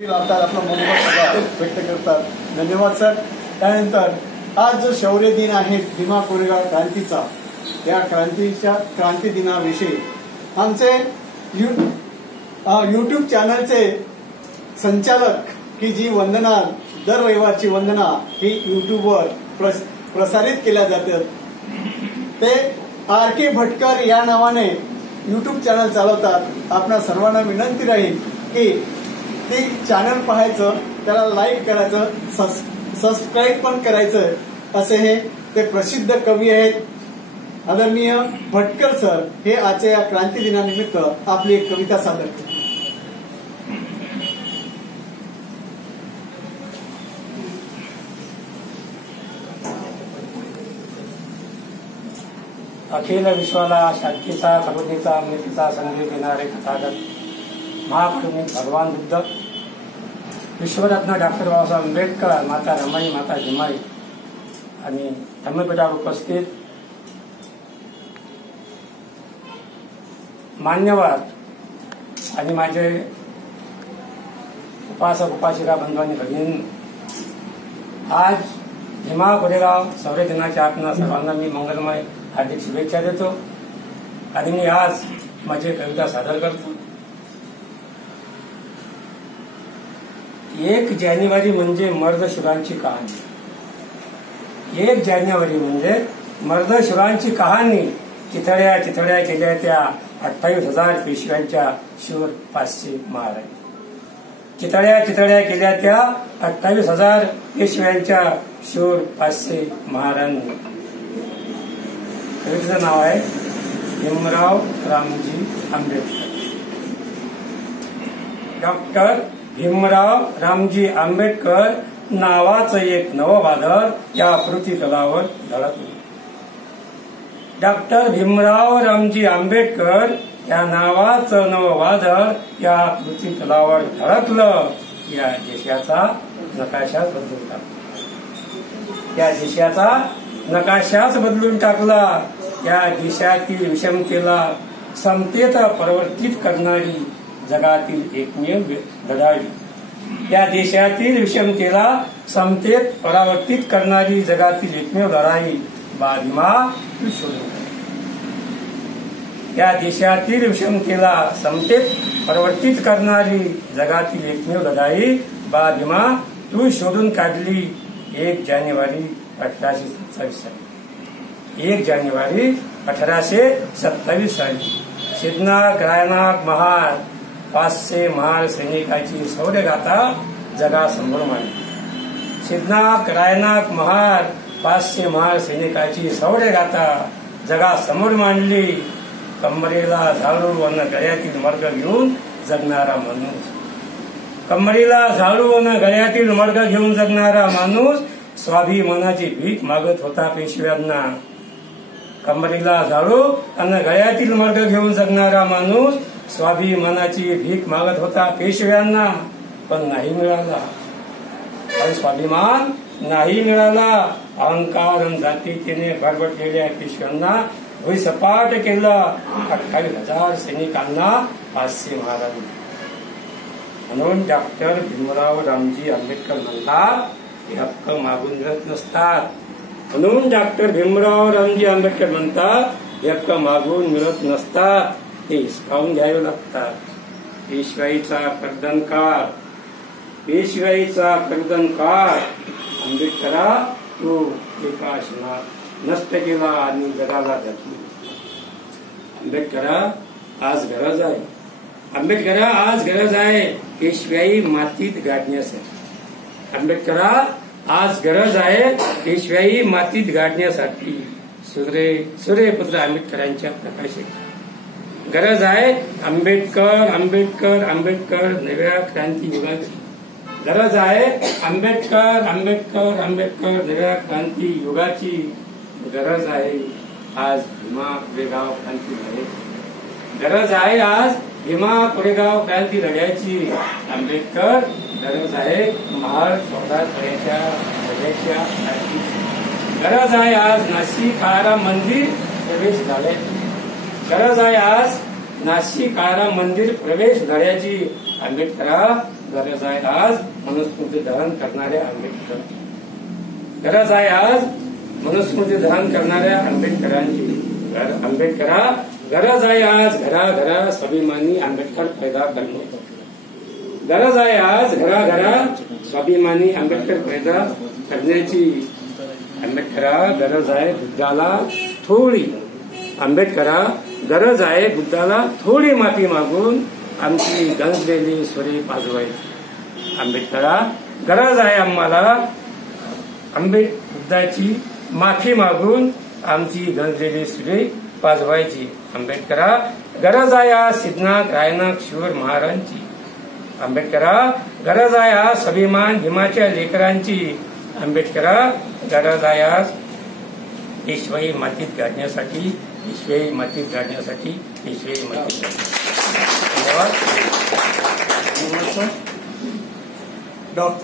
लावतात, आपला मनोबल व्यक्त करतात. धन्यवाद सर. त्यानंतर आज जो शौर्य दिन आहे भीमा कोरेगाव क्रांतीचा, या क्रांती दिनाविषयी आमचे यूट्यूब चॅनलचे संचालक की जी वंदना दर रविवारची वंदना ही यूट्यूबवर प्रसारित केल्या जातात, ते RK भटकर या नावाने यूट्यूब चॅनल चालवतात. आपणा सर्वांना विनंती राहील की ते चॅनल पाहायचं, त्याला लाईक करायचं, सबस्क्राईब पण करायचं. असे हे ते प्रसिद्ध कवी आहेत आदरणीय भटकर सर. हे आजच्या या क्रांती दिनानिमित्त आपली एक कविता सादर करतात. अखिल विश्वाला शांतीचा, समृद्धीचा, अमृतीचा संदेश देणारे तथागत महापुरुष भगवान बुद्ध, विश्वरत्न डॉक्टर बाबासाहेब आंबेडकर, माता रमाई, माता जिमाई आणि धम्मपीठावर उपस्थित मान्यवर आणि माझे उपासक उपासिका बंधू भगिनी, आज भीमा कोरेगाव शौर्य दिनाच्या आपणा सर्वांना मी मंगलमय हार्दिक शुभेच्छा देतो आणि मी आज माझी कविता सादर करतो. 1 जानेवारी म्हणजे मर्दशुरांची कहाणी. 1 जानेवारी म्हणजे मर्दशुरांची कहाणी. चिथड्या चिथड्या केल्या त्या 28,000 पेशव्यांच्या शूर 500 महाराणी. चिथड्या चिथड्या केल्या त्या 28,000 पेशव्यांच्या शूर 500 महाराणी. कवितेचं नाव आहे भीमराव रामजी आंबेडकर. डॉक्टर भीमराव रामजी आंबेडकर नावाचं एक नवं वादळ या पृथ्वीतलावर धडकलं. डॉक्टर भीमराव रामजी आंबेडकर या नावाचं नवं वादळ या पृथ्वीतलावर धडकलं. या देशाचा नकाशाच बदलून टाकला. या देशाचा नकाशाच बदलून टाकला. या देशातील विषमतेला समतेत परिवर्तित करणारी जगातील एकमेव लढाई. या देशातील विषमतेला समतेत परावर्तित करणारी जगातील एकमेव लढाई भीमा शोधून. या देशातील विषमतेला समतेत परिवर्तित करणारी जगातील एकमेव लढाई भीमा तू शोधून काढली. 1 जानेवारी 1827 साली. 1 जानेवारी 1827 साली सिद्धनाथ रायनाथ महार 500 महार सैनिकाची शौर्यगाथा जगासमोर मांडली. सिद्धनाथ रायनाथ महार 500 महार सैनिकाची शौर्यगाथा जगासमोर मांडली. कमरेला झाडू वन गळ्यातील मर्ग घेऊन जगणारा माणूस. कमरेला झाडू वन गळ्यातील मर्ग घेऊन जगणारा माणूस स्वाभिमानाची भीक मागत होता पेशव्यांना. कमरेला झाडू आणि गळ्यातील मर्ग घेऊन जगणारा माणूस स्वाभिमानाची भीक मागत होता पेशव्यांना, पण नाही मिळाला. पण स्वाभिमान नाही मिळाला. अहंकार जातीने भरभटलेल्या पेशव्यांना भुईसपाट केलं. 28,000 सैनिकांना 500 महाराणी. म्हणून डॉक्टर भीमराव रामजी आंबेडकर म्हणतात हे हक्क मागून मिळत नसतात. म्हणून डॉक्टर भीमराव रामजी आंबेडकर म्हणतात हे हक्क मागून मिळत नसतात, ते हिसकावून घ्यावे लागतात. पेशवाईचा कर्दनकाळ, पेशवाईचा कर्दनकाळ आंबेडकरा तू एका क्षणात नष्ट केला आणि जगाला घातली. आंबेडकरा आज गरज आहे. आंबेडकरा आज गरज आहे पेशवाई मातीत गाडण्यासाठी. आंबेडकरा आज गरज आहे पेशवाई मातीत गाडण्यासाठी. सूर्यपुत्र आंबेडकरांच्या प्रकाशाची गरज आहे. आंबेडकर आंबेडकर आंबेडकर नव्या क्रांती युगाची गरज आहे. आंबेडकर आंबेडकर आंबेडकर नव्या क्रांती युगाची गरज आहे. आज भीमा कोरेगाव क्रांती लढ्याची गरज आहे. आज भीमा कोरेगाव क्रांती लढ्याची आंबेडकर गरज आहे. महार 14 तळ्याच्या लढ्याच्या गरज आहे. आज नाशिक काळाराम मंदिर प्रवेश लढ्याची गरज आहे. आज नाशिक काळाराम मंदिर प्रवेश लढ्याची आंबेडकरा गरज आहे आज मनुस्मृती दहन करणाऱ्या आंबेडकर. गरज आहे आज मनुस्मृती दहन करणाऱ्या आंबेडकरांची. गरज आहे आज घराघरा स्वाभिमानी आंबेडकर पैदा करणे. गरज आहे आज घराघरा स्वाभिमानी आंबेडकर पैदा करण्याची. गरज आहे बुद्धाला थोडी गरज आहे बुद्धाला थोडी माफी मागून आमची गंजलेली सुरे पाजवायची. गरज आहे आम्हाला बुद्धाची माफी मागून आमची गंजलेली सुरे पाजवायची. गरज आहे आज सिद्धनाथ रायनाथ शिवर महाराजांची. गरज आहे आज स्वाभिमान भीमाच्या लेकरांची. गरज आहे आज पेशवाई मातीत गाडण्यासाठी. धन्यवाद. डॉक्टर